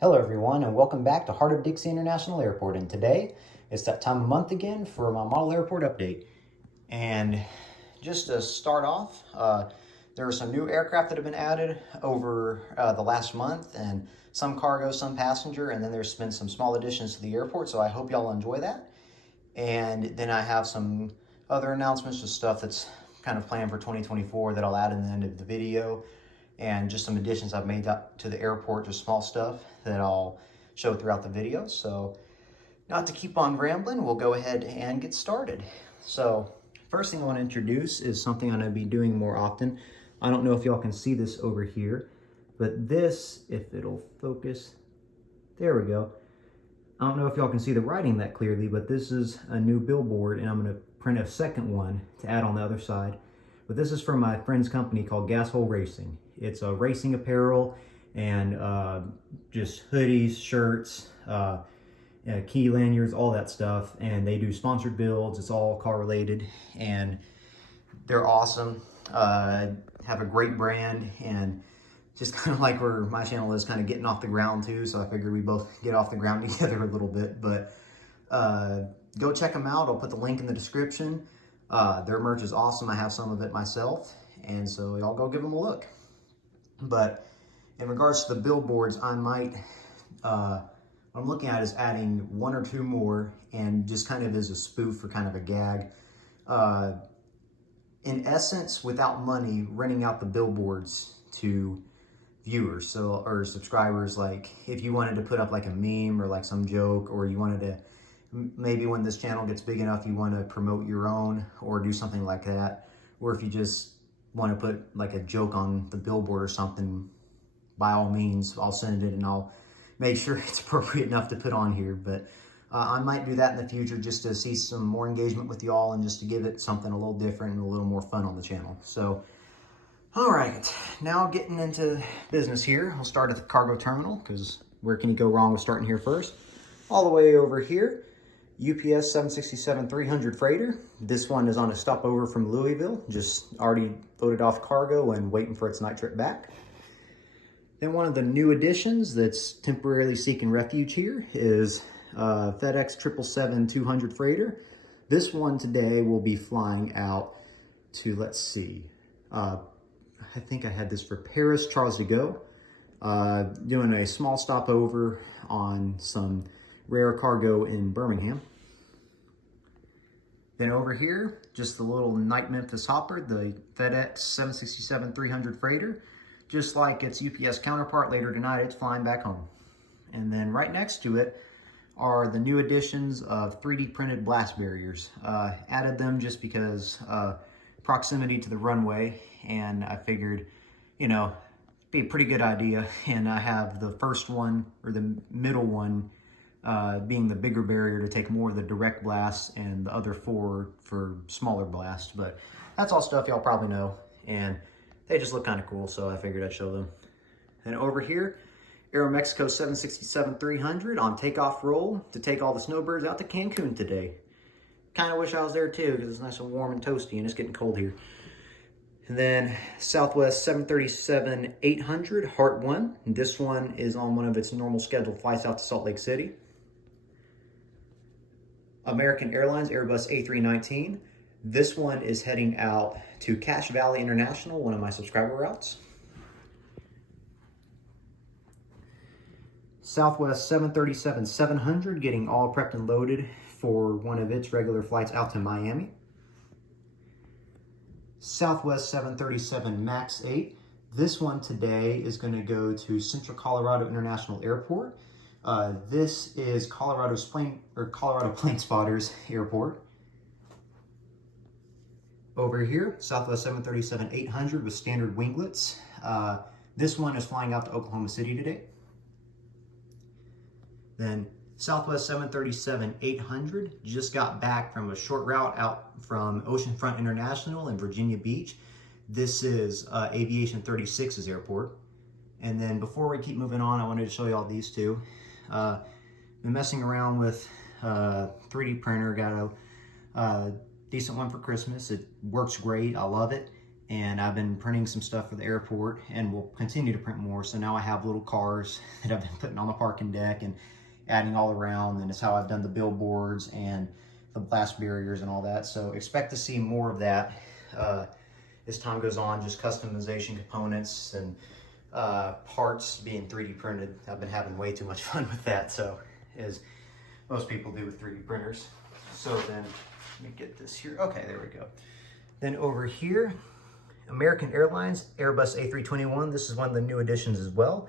Hello everyone and welcome back to Heart of Dixie International Airport, and today it's that time of month again for my model airport update. And just to start off, there are some new aircraft that have been added over the last month, and some cargo, some passenger, and then there's been some small additions to the airport, so I hope y'all enjoy that. And then I have some other announcements, just stuff that's kind of planned for 2024 that I'll add in the end of the video, and just some additions I've made to the airport, just small stuff that I'll show throughout the video. So not to keep on rambling, we'll go ahead and get started. So first thing I want to introduce is something I'm going to be doing more often. I don't know if y'all can see this over here, but this, if it'll focus, there we go. I don't know if y'all can see the writing that clearly, but this is a new billboard, and I'm going to print a second one to add on the other side. But this is from my friend's company called Gas Hole Racing. It's a racing apparel and just hoodies, shirts, key lanyards, all that stuff. And they do sponsored builds. It's all car related, and they're awesome. Have a great brand, and just kind of like where my channel is kind of getting off the ground too. So I figured we both get off the ground together a little bit. But go check them out. I'll put the link in the description. Their merch is awesome. I have some of it myself, and so y'all go give them a look. But in regards to the billboards, I might, what I'm looking at is adding one or two more, and just kind of as a spoof or kind of a gag. In essence, without money, renting out the billboards to viewers, so, or subscribers. Like if you wanted to put up like a meme or like some joke, or you wanted to, maybe when this channel gets big enough, you want to promote your own or do something like that. Or if you just want to put like a joke on the billboard or something, by all means, I'll send it and I'll make sure it's appropriate enough to put on here. But I might do that in the future, just to see some more engagement with y'all and just to give it something a little different and a little more fun on the channel. So, all right, now getting into business here. I'll start at the cargo terminal, because where can you go wrong with starting here first? All the way over here, UPS 767-300 freighter. This one is on a stopover from Louisville, just already loaded off cargo and waiting for its night trip back. Then one of the new additions that's temporarily seeking refuge here is FedEx 777-200 freighter. This one today will be flying out to, let's see, I think I had this for Paris, Charles de Gaulle, doing a small stopover on some rare cargo in Birmingham. Then over here, just the little night Memphis hopper, the FedEx 767-300 freighter. Just like its UPS counterpart, later tonight it's flying back home. And then right next to it are the new additions of 3D printed blast barriers. Added them just because proximity to the runway, and I figured, you know, it'd be a pretty good idea. And I have the first one, or the middle one, being the bigger barrier to take more of the direct blasts, and the other four for smaller blasts. But that's all stuff y'all probably know, and they just look kind of cool, so I figured I'd show them. And over here, Aeromexico 767-300 on takeoff roll to take all the snowbirds out to Cancun today. Kind of wish I was there too, because it's nice and warm and toasty, and it's getting cold here. And then Southwest 737-800 Heart 1. This one is on one of its normal scheduled flights out to Salt Lake City. American Airlines Airbus A319. This one is heading out to Cache Valley International, one of my subscriber routes. Southwest 737-700 getting all prepped and loaded for one of its regular flights out to Miami. Southwest 737 MAX 8. This one today is going to go to Central Colorado International Airport. This is Colorado Plane Spotters Airport. Over here, Southwest 737-800 with standard winglets. This one is flying out to Oklahoma City today. Then Southwest 737-800 just got back from a short route out from Oceanfront International in Virginia Beach. This is Aviation 36's airport. And then before we keep moving on, I wanted to show you all these two. Been messing around with 3D printer, got a decent one for Christmas. It works great, I love it. And I've been printing some stuff for the airport, and will continue to print more. So now I have little cars that I've been putting on the parking deck and adding all around, and it's how I've done the billboards and the blast barriers and all that. So expect to see more of that as time goes on, just customization components and parts being 3D printed. I've been having way too much fun with that, so as most people do with 3D printers. So then, let me get this here. Okay, there we go. Then over here, American Airlines Airbus A321. This is one of the new additions as well.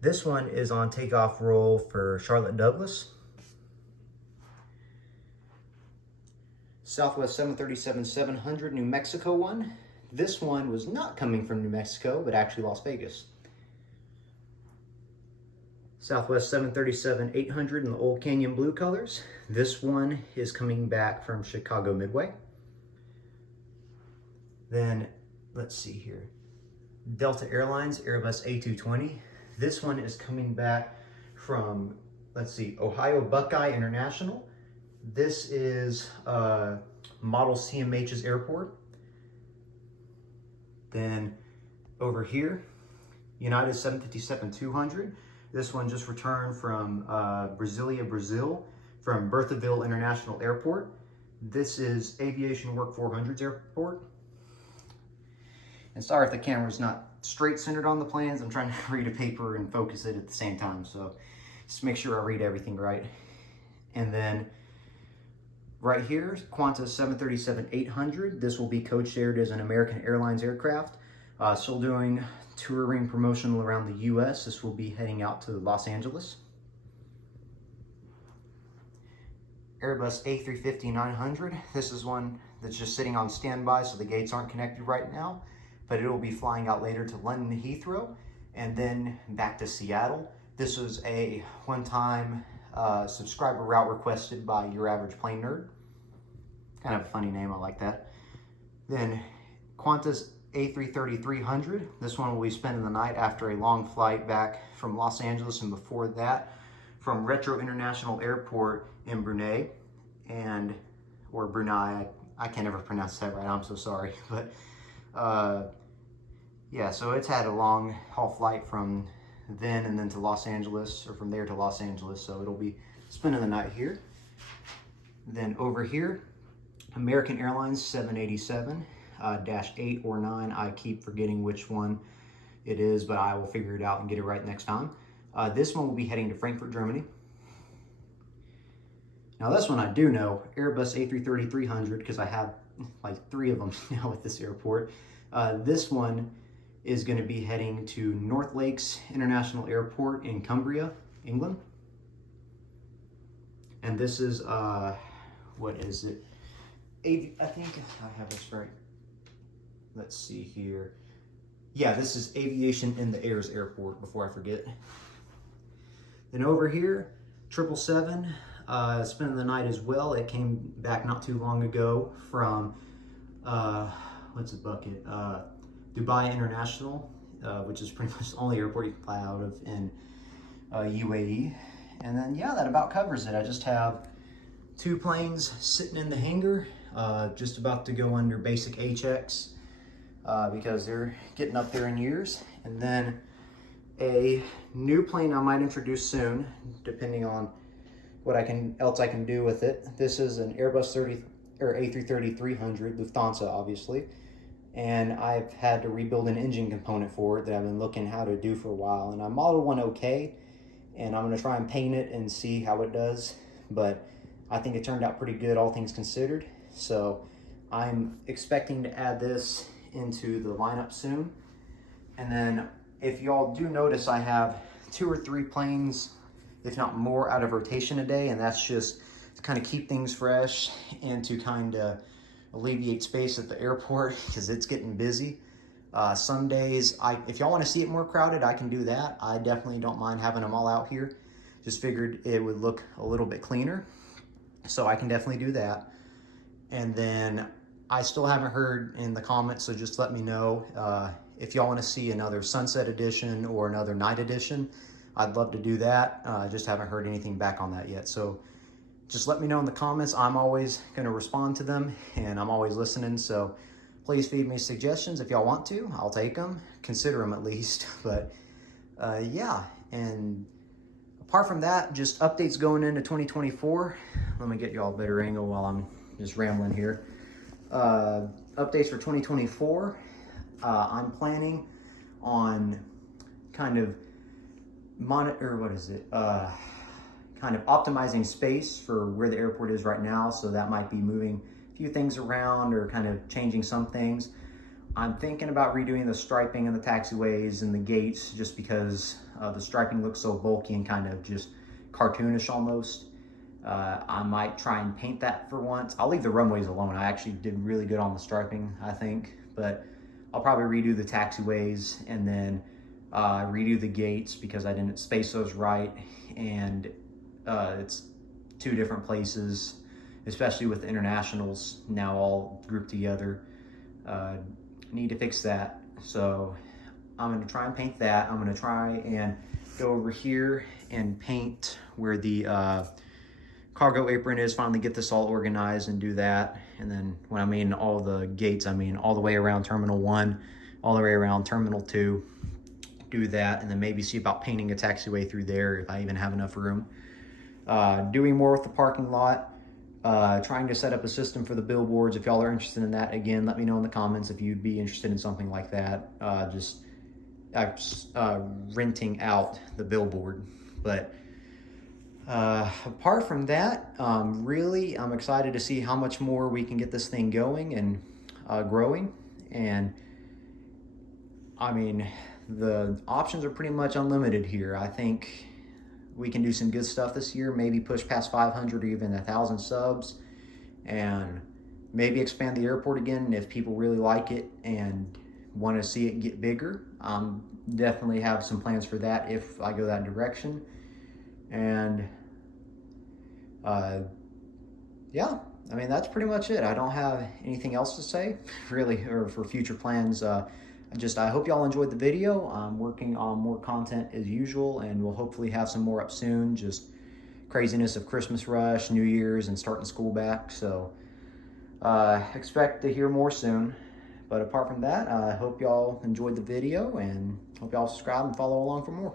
This one is on takeoff roll for Charlotte Douglas. Southwest 737-700 New Mexico one. This one was not coming from New Mexico, but actually Las Vegas. Southwest 737-800 in the Old Canyon blue colors. This one is coming back from Chicago Midway. Then, let's see here. Delta Airlines Airbus A220. This one is coming back from, let's see, Ohio Buckeye International. This is model CMH's airport. Then over here, United 757-200. This one just returned from Brasilia, Brazil, from Bertheville International Airport. This is Aviation Work 400's airport. And sorry if the camera's not straight centered on the plans. I'm trying to read a paper and focus it at the same time. So just make sure I read everything right. And then right here, Qantas 737-800. This will be code-shared as an American Airlines aircraft. Still doing touring promotional around the US. This will be heading out to Los Angeles. Airbus A350-900. This is one that's just sitting on standby, so the gates aren't connected right now, but it will be flying out later to London Heathrow and then back to Seattle. This was a one-time subscriber route requested by Your Average Plane Nerd. Kind of a funny name, I like that. Then Qantas A330-300. This one will be spending the night after a long flight back from Los Angeles, and before that from Retro International Airport in Brunei, or Brunei. I can't ever pronounce that right, I'm so sorry. But yeah, so it's had a long haul flight from then and then to Los Angeles, or from there to Los Angeles, so it'll be spending the night here. Then over here, American Airlines 787-8 or 9. I keep forgetting which one it is, but I will figure it out and get it right next time. This one will be heading to Frankfurt, Germany. Now this one I do know, Airbus A330-300, because I have like 3 of them now at this airport. This one is going to be heading to North Lakes International Airport in Cumbria, England. And this is, what is it? I think I have this right. Let's see here. Yeah, this is Aviation in the Airs Airport, before I forget. Then over here, 777, spending the night as well. It came back not too long ago from, what's a bucket? Dubai International, which is pretty much the only airport you can fly out of in UAE. And then, yeah, that about covers it. I just have 2 planes sitting in the hangar, just about to go under basic A checks because they're getting up there in years. And then a new plane I might introduce soon, depending on what else I can do with it. This is an Airbus A330-300, Lufthansa obviously, and I've had to rebuild an engine component for it that I've been looking how to do for a while. And I modeled one okay, and I'm going to try and paint it and see how it does, but I think it turned out pretty good, all things considered. So I'm expecting to add this into the lineup soon. And then if y'all do notice, I have 2 or 3 planes, if not more, out of rotation a day, and that's just to kind of keep things fresh and to kind of alleviate space at the airport because it's getting busy. Some days, if y'all want to see it more crowded, I can do that. I definitely don't mind having them all out here. Just figured it would look a little bit cleaner. So I can definitely do that. And then I still haven't heard in the comments, so just let me know if y'all want to see another sunset edition or another night edition. I'd love to do that. Just haven't heard anything back on that yet. So just let me know in the comments. I'm always going to respond to them, and I'm always listening. So please feed me suggestions if y'all want to. I'll take them, consider them at least. But yeah, and apart from that, just updates going into 2024. Let me get y'all a better angle while I'm just rambling here. Updates for 2024. I'm planning on kind of kind of optimizing space for where the airport is right now. So that might be moving a few things around or kind of changing some things. I'm thinking about redoing the striping in the taxiways and the gates, just because the striping looks so bulky and kind of just cartoonish almost. I might try and paint that for once. I'll leave the runways alone. I actually did really good on the striping, I think, but I'll probably redo the taxiways and then redo the gates because I didn't space those right, and it's two different places, especially with the internationals now all grouped together. Need to fix that. So I'm going to try and paint that. I'm going to try and go over here and paint where the cargo apron is, finally get this all organized and do that. And then when I mean all the gates, I mean all the way around Terminal 1, all the way around Terminal 2, do that, and then maybe see about painting a taxiway through there if I even have enough room. Doing more with the parking lot. Trying to set up a system for the billboards. If y'all are interested in that, again, let me know in the comments if you'd be interested in something like that. Renting out the billboard. But apart from that, really, I'm excited to see how much more we can get this thing going and growing. And I mean, the options are pretty much unlimited here. I think we can do some good stuff this year, maybe push past 500 or even 1,000 subs, and maybe expand the airport again if people really like it and want to see it get bigger. Definitely have some plans for that if I go that direction. And yeah, I mean, that's pretty much it. I don't have anything else to say really, or for future plans. I hope y'all enjoyed the video. I'm working on more content as usual, and we'll hopefully have some more up soon. Just craziness of Christmas rush, New Year's, and starting school back. So expect to hear more soon. But apart from that, I hope y'all enjoyed the video, and hope y'all subscribe and follow along for more.